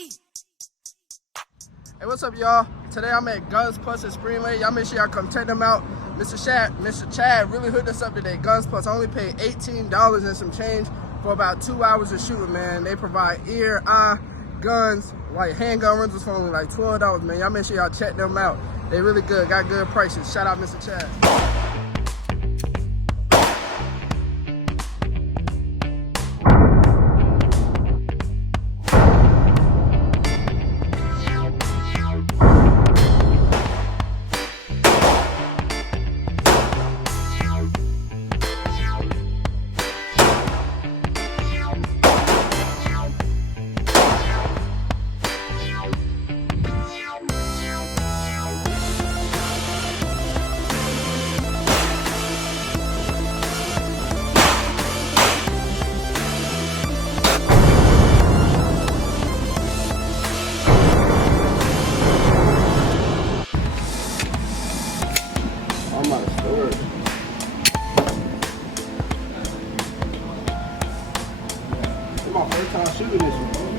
Hey, what's up, y'all? Today I'm at Guns Plus at Spring Lake. Y'all make sure y'all come check them out. Mr. Chad really hooked us up today. Guns Plus, I only paid $18 and some change for about 2 hours of shooting, man. They provide ear, eye, guns, like handgun rentals for only like $12, man. Y'all make sure y'all check them out. They really good, got good prices. Shout out Mr. Chad. I'm out of storage. It's my first time shooting this one.